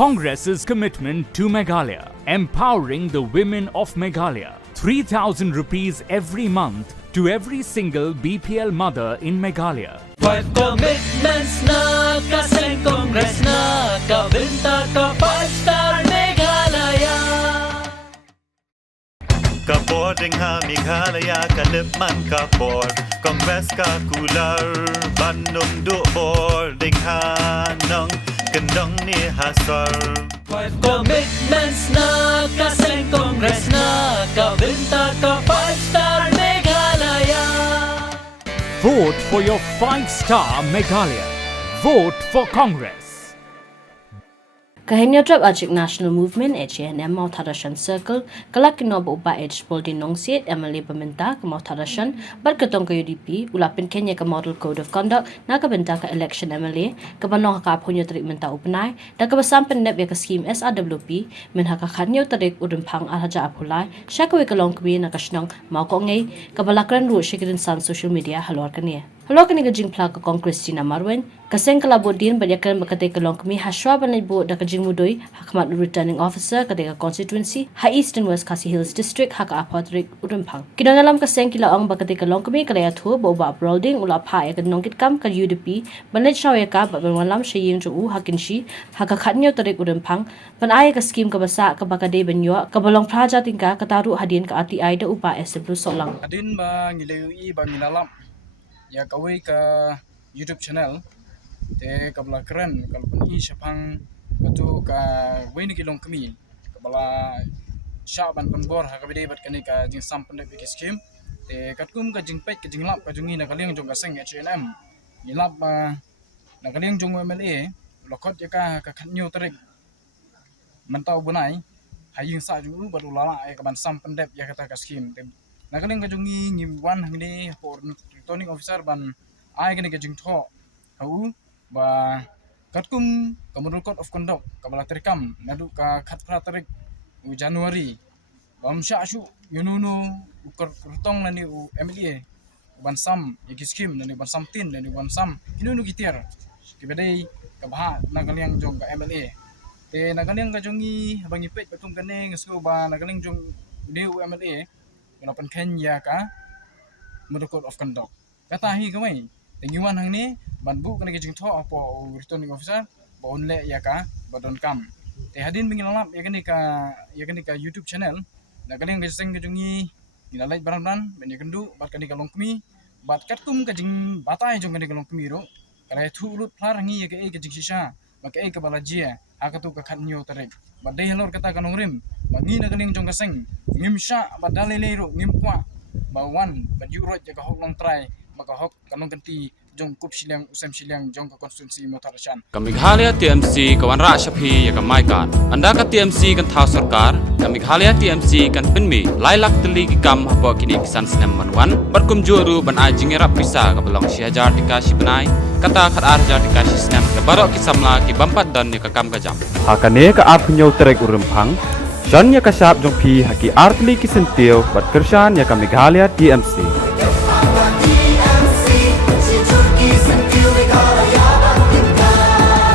Congress's commitment to Meghalaya, empowering the women of Meghalaya. 3,000 rupees every month to every single BPL mother in Meghalaya. 5 commitments na kasing Congress na kabinta ka 5-star Meghalaya. Kabording ha Meghalaya kalipman ka board Congress ka kular Bandung du boarding ha nong kendong ni hasar 5 commitments na kasing Congress na kabinta ka 5-star Meghalaya. Vote for your 5-star Meghalaya. Vote for Congress. Kahenya Drab Ajik National Movement HNM Mau Tharashan Circle Kalakinob Uba H Poldi Nongsiet MLA Pementa ke Mau Tharashan Berketong ke UDP Ulapin Kenya ke Model Code of Conduct Naga Benta ke Election MLA Kebanong haka punyo tarik menta upenai Dan kebasam pendep ya ke skim SRWP Min haka kanyo tarik udumpang alhaja apulai Syakawi kelong kebi nakasnong Mau kongai Kebalakran ruh syikirin san social media haluar kania Hello kini kejing plak ke Kong Christina Marwen Kaseng kelabudin banyakan berkata kelong kami haswa banaibu da kejing mudoi Hakmat Returning Officer ketika constituency Ha East and West Khasi Hills District hak apatrik udumpang. Kidang dalam kaseng kilaong berkata kelong kami kalaya tu bawa brolding ulap ha ya kenongkit kam ke UDP banai syawya ka berwalam sying juu hakinshi hak katnyo tarik udumpang banai ke skim ke basa ke bakade benyo ke balong praja tingka ketaru hadian ke RTI da upa SW Solang. Adin ba ngilei ba nginalam ya kawai ka YouTube channel te kabla keren kalpun i syapang batu ka wini kilong kami kabla syaban penbor ha kabide bat kani ka jing sampen de skim te katkum ka jing pet ka jing lap ka jungi na kaliang jong ka seng HNM ngilap na kaliang jong MLA lokot ya ka khanyo tarik mentau bunai haying sa jung batu lala ka ban sampen de ya kata ka skim na kaliang ka jungi ngiwan hangni por returning officer ban ai kani ka jing tho hau ba katkum kamudul code of conduct kabala terkam nadu ka khat tarik Januari bam sya yununu ukar kurtong nani MLA ban sam yaki skim nani ban sam tin nani ban sam kinunu gitiar kibadai kabha nagaliang jong ka MLA te nagaliang ka jongi bangi pet batum kane ngesu ba nagaliang jong deu MLA walapan Kenya ka mudul code of conduct kata hi kamai tengiwan hang ni banbu kena kejing tho apo returning officer baun le ya ka badon kam te hadin bingilalap ya kani ka YouTube channel na kani ngeseng kejungi gilalai baran ben kendu bat kani kalong kmi bat katkum kejing batai jong kani kalong kmi ro kala thu lut phlar hangi ya ke kejing sisa ba ke ka balajia akatu ka khanyo tarik bat dei halor kata kanong rim bangi na kani jong kaseng ngimsha bat dalele ro ngimkwa ba wan ba jurot ya ka hok long try maka hok kanong ganti jong kup silang usam silang jong ke konstitusi Mau Tharashan. Meghalaya TMC kawan rak syaphi ya kamai kan. Anda ka TMC kan thau sarkar, Meghalaya TMC kan penmi lailak teli ki kam apa kini kisan senam manwan berkum juru ban ajing erap pisa ka belong syajar dikasih benai kata khat arjar dikasih senam ke barok kisamla ki bampat dan ya ka kam ka jam. Hakane ka ap nyau terek urempang Shan ya ka syap jong pi haki artli kisentil bat kershan ya ka Meghalaya TMC.